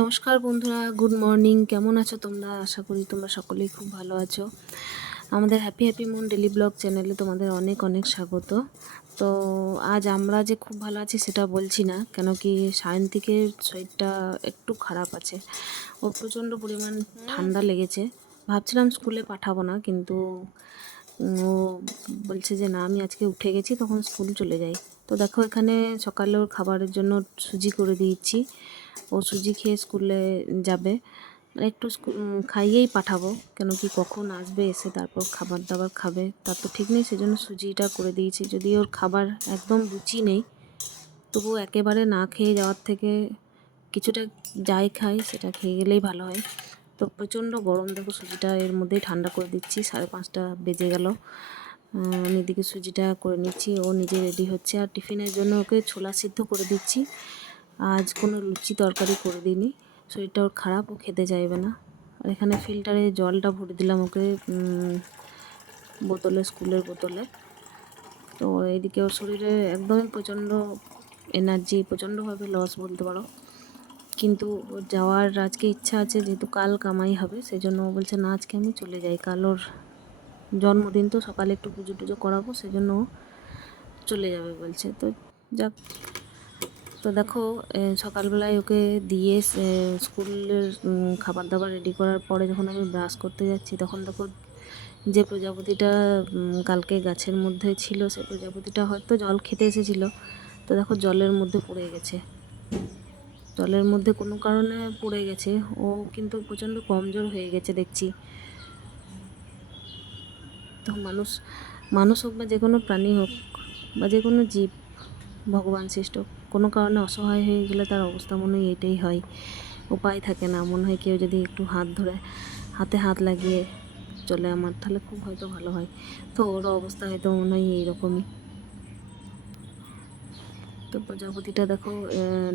নমস্কার বন্ধুরা, good morning. কেমন আছো তোমরা? আশা করি তোমরা সকলেই খুব ভালো আছো। আমাদের happy happy moon daily blog চ্যানেলে তোমাদের অনেক অনেক স্বাগত। তো আজ আমরা যে খুব ভালো আছি সেটা বলছি না, কেন কি সায়ন্তিকের শরীরটা একটু খারাপ আছে। ও প্রচণ্ড পরিমাণ ঠান্ডা লেগেছে। ভাবছিলাম স্কুলে পাঠাবো না, কিন্তু ও বলছে যে না, আমি আজকে উঠে গেছি, তখন স্কুল চলে যাই। তো দেখো, এখানে সকালে ওর খাবারের জন্য সুজি করে দিয়েছি। ও সুজি খেয়ে স্কুলে যাবে। মানে একটু খাইয়েই পাঠাবো, কেন কি কখন আসবে, এসে তারপর খাবার দাবার খাবে। তার তো ঠিক নেই, সেজন্য সুজিটা করে দিয়েছি। যদি ওর খাবার একদম রুচি নেই তবু একেবারে না খেয়ে যাওয়ার থেকে কিছুটা যাই খাই, সেটা খেয়ে গেলেই ভালো হয়। তো প্রচণ্ড গরম, দেখো সুজিটা এর মধ্যেই ঠান্ডা করে দিচ্ছি, সাড়ে পাঁচটা বেজে গেল। আমি এদিকে সুজিটা করে নিচ্ছি, ও নিজে রেডি হচ্ছে। আর টিফিনের জন্য ওকে ছোলা সিদ্ধ করে দিচ্ছি। আজ কোনো লুচি তরকারি করে দিইনি। শরীরটা ওর খারাপ, ও খেতে চাইবে না। আর এখানে ফিল্টারে জলটা ভরে দিলাম ওকে বোতলে, স্কুলের বোতলে। তো এইদিকে ওর শরীরে একদমই প্রচণ্ড এনার্জি প্রচণ্ডভাবে লস বলতে পারো। কিন্তু যাওয়ার আজকে ইচ্ছা আছে, যেহেতু কাল কামাই হবে সেই জন্য ও বলছে, না, আজকে আমি চলে যাই। কাল ওর জন্মদিন, তো সকালে একটু পুজো টুজো করাবো, সেজন্য চলে যাবে, বলছে। তো যাক তো দেখো সকালবেলায় ওকে দিয়ে স্কুলের খাবার দাবার রেডি করার পরে যখন আমি ব্রাশ করতে যাচ্ছি, তখন দেখো যে প্রজাপতিটা কালকে গাছের মধ্যে ছিল সেই প্রজাপতিটা হয়তো জল খেতে এসেছিল। তো দেখো জলের মধ্যে পড়ে গেছে। জলের মধ্যে কোনো কারণে পড়ে গেছে। ও কিন্তু প্রচণ্ড কমজোর হয়ে গেছে, দেখছি। তো মানুষ মানুষ হোক বা যে কোনো প্রাণী হোক বা যে কোনো জীব, ভগবান সৃষ্ট কোনো কারণে অসহায় হয়ে গেলে তার অবস্থা মনে হয় এটাই হয়। উপায় থাকে না। মনে হয় কেউ যদি একটু হাত ধরে, হাতে হাত লাগিয়ে চলে আমার, তাহলে খুব হয়তো ভালো হয়। তো ওর অবস্থা হয়তো মনে হয় এইরকমই। তো প্রজাপতিটা দেখো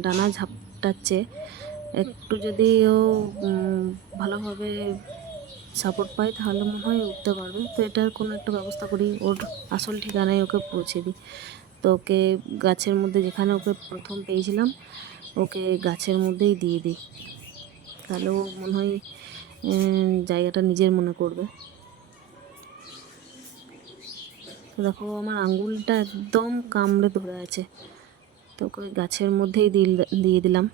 ডানা ঝাপটাচ্ছে। একটু যদি ও ভালোভাবে সাপোর্ট পায়, তাহলে মনে হয় উঠতে পারবে। তো এটার কোনো একটা ব্যবস্থা করি। ওর আসল ঠিকানায় ওকে পৌঁছে দিই। তো ওকে গাছের মধ্যে যেখানে ওকে প্রথম পেয়েছিলাম, ওকে গাছের মধ্যেই দিয়ে দিই। তাহলে ও মনে হয় জায়গাটা নিজের মনে করবে। তো দেখো আমার আঙ্গুলটা একদম কামড়ে ধরে আছে। তো ওকে গাছের মধ্যেই দিয়ে দিলাম।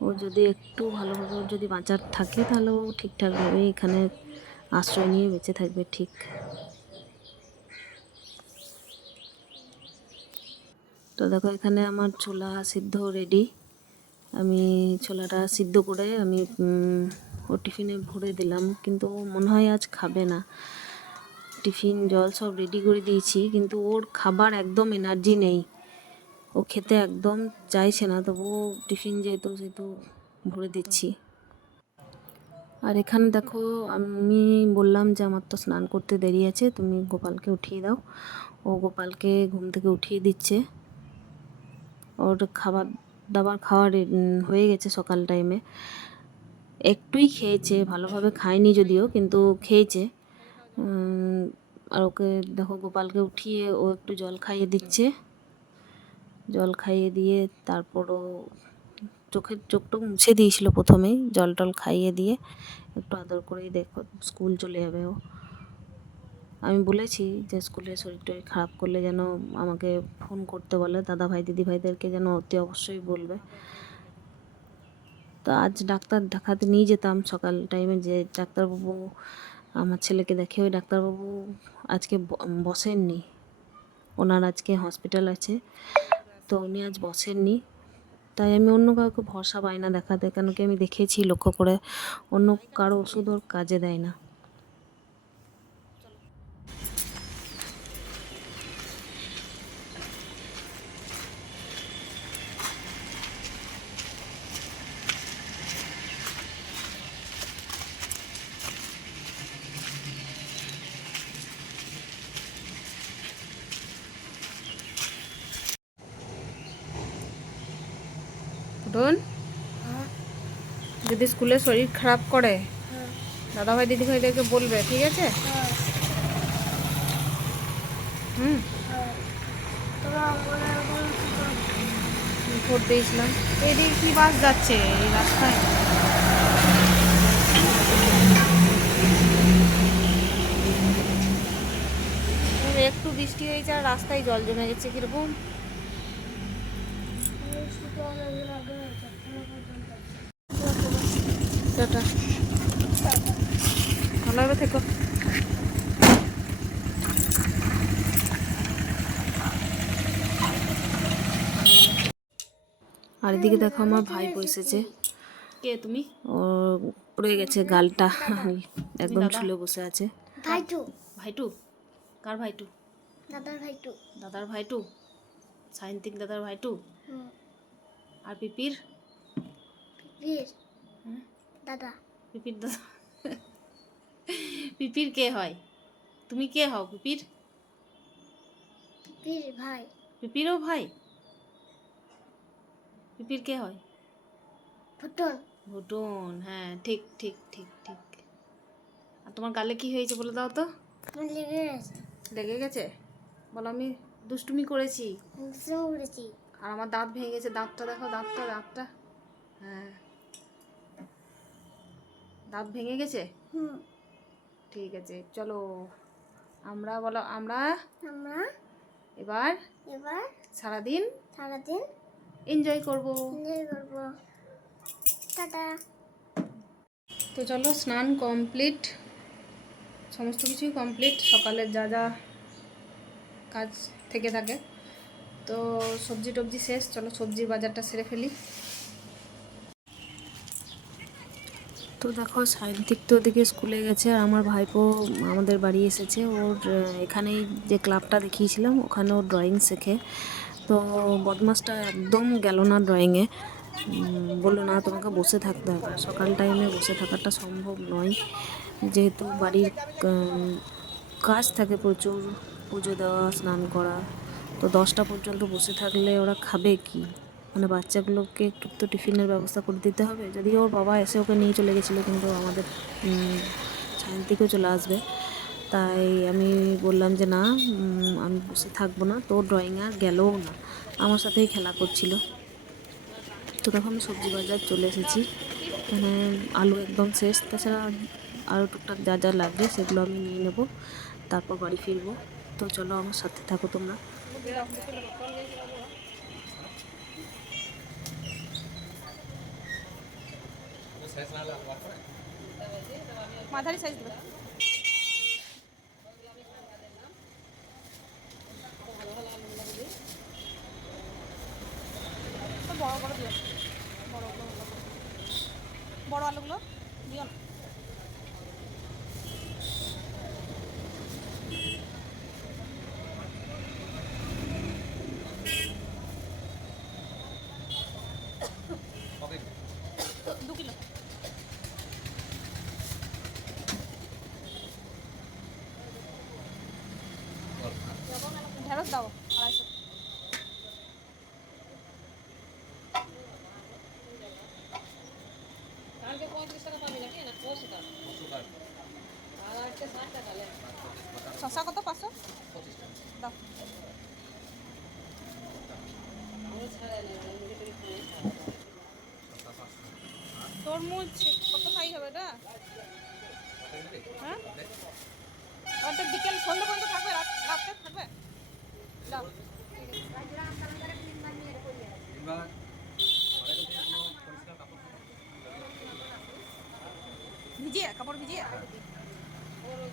ও যদি একটু ভালোভাবে ওর যদি বাঁচার থাকে, তাহলে ও ঠিকঠাকভাবে এখানে আশ্রয় নিয়ে বেঁচে থাকবে, ঠিক। তো দেখো, এখানে আমার ছোলা সিদ্ধ রেডি আমি ছোলাটা সিদ্ধ করে আমি ওর টিফিনে ভরে দিলাম। কিন্তু ও মনে হয় আজ খাবে না। টিফিন জল সব রেডি করে দিয়েছি, কিন্তু ওর খাবার একদম এনার্জি নেই। ও খেতে একদম চাইছে না, তবুও টিফিন যেহেতু, সেহেতু ভরে দিচ্ছি। আর এখানে দেখো, আমি বললাম যে আমার তো স্নান করতে দেরি আছে, তুমি গোপালকে উঠিয়ে দাও। ও গোপালকে ঘুম থেকে উঠিয়ে দিচ্ছে। ওর খাবার দাবার খাওয়া রে- উম, হয়ে গেছে সকাল টাইমে একটুই খেয়েছে ভালোভাবে খায়নি যদিও কিন্তু খেয়েছে। আর ওকে দেখো গোপালকে উঠিয়ে ও একটু জল খাইয়ে দিচ্ছে। জল খাইয়ে দিয়ে তারপর ও চোখের চোখটা মুছে দিয়েছিল প্রথমেই জল টল খাইয়ে দিয়ে। একটু আদর করেই দেখো স্কুল চলে যাবে ও। আমি বলেছি যে স্কুলে শরীর টরীর খারাপ করলে যেন আমাকে ফোন করতে বলে দাদা ভাই দিদি ভাইদেরকে যেন অতি অবশ্যই বলবে। তো আজ ডাক্তার দেখাতে নিয়ে যেতাম সকাল টাইমে যে ডাক্তারবাবু আমার ছেলেকে দেখে, ওই ডাক্তারবাবু আজকে বসেননি। ওনার আজকে হসপিটাল আছে, তো উনি আজ বসেননি। তাই আমি অন্য কাউকে ভরসা পাই না দেখাতে, কেন কি আমি দেখেছি লক্ষ্য করে। অন্য কারও ওষুধ ওর কাজে দেয় না ফুটন যদি স্কুলে শরীর খারাপ করে দাদা ভাই দিদি ভাইদেরকে বলবে ঠিক আছে? হুম। ভোট দিয়েছিলাম। এদিকে কি বাস যাচ্ছে? এই রাস্তায়? একটু বৃষ্টি হয়েছে আর রাস্তায় জল জমে গেছে কীরকম। টাটা ভালোভাবে থেকো। আর এদিকে দেখো আমার ভাই বসেছে। কে তুমি? ও পড়ে গেছে গালটা। একদম ঝুলে বসে আছে। ভাইটু। ভাইটু? কার ভাইটু? দাদার ভাইটু। দাদার ভাইটু? সাইন্তিক দাদার ভাইটু? আর পিপির? বীর হুম? দাদা। পিপির দাদা। পিপির কে হয়? তুমি কে হও পিপির? বীর ভাই। পিপিরও ভাই? পিপির কে হয়? ফুটন ভুটন হ্যাঁ ঠিক ঠিক ঠিক ঠিক। আর তোমার গালে কি হয়েছে বলে দাও তো। লেগে গেছে। লেগে গেছে? বলো আমি দুষ্টুমি করেছি। উড়েছি আর আমার দাঁত ভেঙে গেছে দাঁতটা দেখো দাঁতটা দাঁতটা। হ্যাঁ। দাঁত ভেঙে গেছে? হুম। ঠিক আছে চলো। আমরা বলো আমরা আমরা এবার এবার সারাদিন সারাদিন এনজয় করব। এনজয় করব। টাটা। তো চলো স্নান কমপ্লিট সমস্ত কিছুই কমপ্লিট সকালের যা যা কাজ থেকে থাকে। তো সবজি টবজি শেষ। চলো সবজির বাজারটা সেরে ফেলি। তো দেখো সাহিত্যিক তো ওদিকে স্কুলে গেছে আর আমার ভাইপো আমাদের বাড়ি এসেছে। ওর এখানেই যে ক্লাবটা দেখিয়েছিলাম ওখানে ওর ড্রয়িং শেখে। তো বদমাসটা একদম গেল না ড্রয়িংয়ে বলল, না, তোমাকে বসে থাকতে হবে। সকাল টাইমে বসে থাকাটা সম্ভব নয়। যেহেতু বাড়ির কাজ থাকে প্রচুর, পুজো দেওয়া, স্নান করা। তো দশটা পর্যন্ত বসে থাকলে ওরা খাবে কি? মানে বাচ্চাগুলোকে তো টিফিনের ব্যবস্থা করে দিতে হবে। যদি ওর বাবা এসে ওকে নিয়ে চলে গেছিল, কিন্তু আমাদের সায়ন্তিকেও চলে আসবে। তাই আমি বললাম যে, না আমি বসে থাকব না তো ড্রয়িং আর গেলও না। আমার সাথেই খেলা করছিল। তো তখন আমি সবজি বাজার চলে এসেছি। মানে আলু একদম শেষ, তাছাড়া আরও টুকটাক যা যা লাগবে সেগুলো আমি নিয়ে নেব। তারপর বাড়ি ফিরবো। তো চলো, আমার সাথে থাকো তোমরা। মাঝারি সাইজ দেবে। বড় বড় দিও। বড় বড়। বড় আলুগুলো দিও না। শশা কত? পাঁচশো? দাও তরমুজ কত খাই হবে এটা হ্যাঁ ওটা বিকেল সন্ধ্যে পর্যন্ত থাকবে রাত রাতে থাকবে দাও ভিজিয়ে কাপড় ভিজিয়ে হুম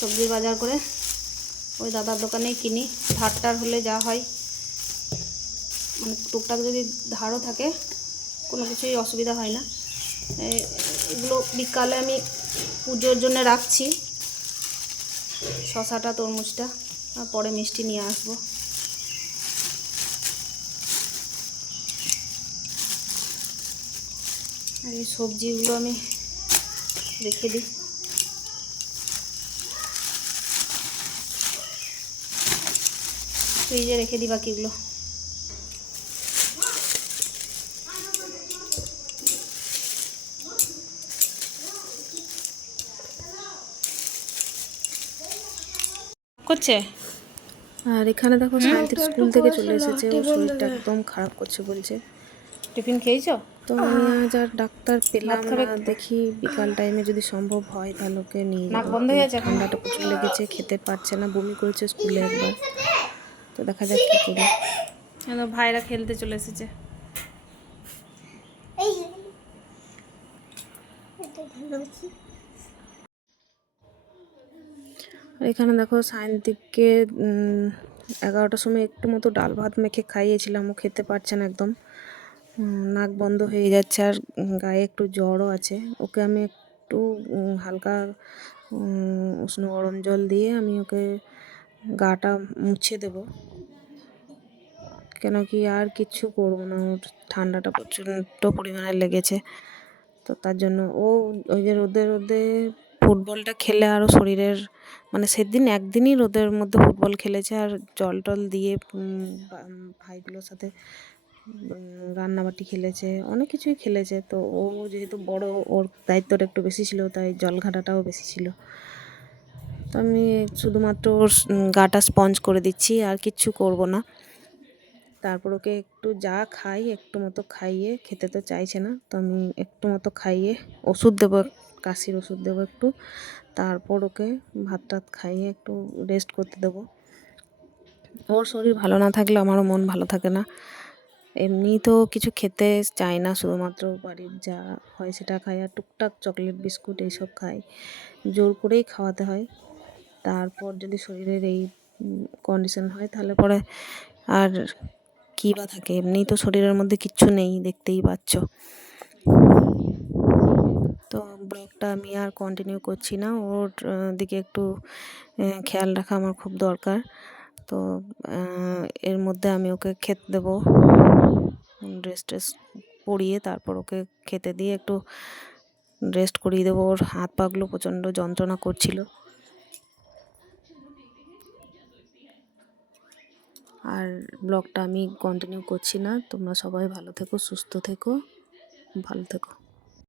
সবজির বাজার করে ওই দাদার দোকানেই কিনি। ধার টার হলে যা হয়। মানে টুকটাক যদি ধারও থাকে, কোনো কিছুই অসুবিধা হয় না। এগুলো বিকালে আমি পুজোর জন্য রাখছি। শশাটা, তরমুজটা, আর পরে মিষ্টি নিয়ে আসব। এই সবজিগুলো আমি রেখে দিই। ফ্রিজে রেখে দিই বাকিগুলো। করছে? আর এখানে দেখো সায়ন্তীর স্কুল থেকে চলে এসেছে ওর শরীরটা একদম খারাপ করছে বলছে। টিফিন খেয়েছো? তো আমি আজ আর ডাক্তার পেলাম না দেখি বিকাল টাইমে যদি সম্ভব হয় তাহলে ওকে নিয়ে নাক বন্ধ হয়ে আছে ঠান্ডাটা প্রচুর লেগেছে খেতে পারছে না বমি করেছে স্কুলে একবার। তো দেখা যাক কী করি। ভাইরা খেলতে চলে এসেছে। এখানে দেখো সায়ন্তিককে এগারোটার সময় একটু মতো ডাল ভাত মেখে খাইয়েছিলাম ও খেতে পারছে না একদম। নাক বন্ধ হয়ে যাচ্ছে আর গায়ে একটু জ্বরও আছে। ওকে আমি একটু হালকা উষ্ণ গরম জল দিয়ে আমি ওকে গাটা মুছে দেব। কেন কি আর কিচ্ছু করব না, ওর ঠান্ডাটা প্রচণ্ড পরিমাণে লেগেছে। তো তার জন্য ও ওই যে রোদে রোদে ফুটবলটা খেলে আরও শরীরের মানে সেদিন একদিনই রোদের মধ্যে ফুটবল খেলেছে আর জল টল দিয়ে ভাইগুলোর সাথে রান্নাবাটি খেলেছে, অনেক কিছুই খেলেছে। তো ও যেহেতু বড়, ওর দায়িত্বটা একটু বেশি ছিল, তাই জল ঘাটাটাও বেশি ছিল। তো আমি শুধুমাত্র ওর গাটা স্পঞ্জ করে দিচ্ছি, আর কিচ্ছু করব না। তারপর ওকে একটু যা খাই, একটু মতো খাইয়ে, খেতে তো চাইছে না, তো আমি একটু মতো খাইয়ে ওষুধ দেবো, কাশির ওষুধ দেবো একটু। তারপর ওকে ভাত টাত খাইয়ে একটু রেস্ট করতে দেবো। ওর শরীর ভালো না থাকলে আমারও মন ভালো থাকে না। এমনি তো কিছু খেতে চাই না, শুধুমাত্র বাড়ির যা হয় সেটা খাই, আর টুকটাক চকলেট বিস্কুট এইসব খাই। জোর করেই খাওয়াতে হয়। তারপর যদি শরীরের এই কন্ডিশন হয়, তাহলে পরে আর কী বা থাকে? এমনিই তো শরীরের মধ্যে কিচ্ছু নেই, দেখতেই পাচ্ছ। তো ব্লগটা আমি আর কন্টিনিউ করছি না। ওর দিকে একটু খেয়াল রাখা আমার খুব দরকার। তো এর মধ্যে আমি ওকে খেতে দেবো। ড্রেস ট্রেস পরিয়ে তারপর ওকে খেতে দিয়ে একটু রেস্ট করিয়ে দেবো। ওর হাত পাগুলো প্রচণ্ড যন্ত্রণা করছিল। আর ব্লগটা আমি কন্টিনিউ করছি না। তোমরা সবাই ভালো থেকো সুস্থ থেকো ভালো থেকো।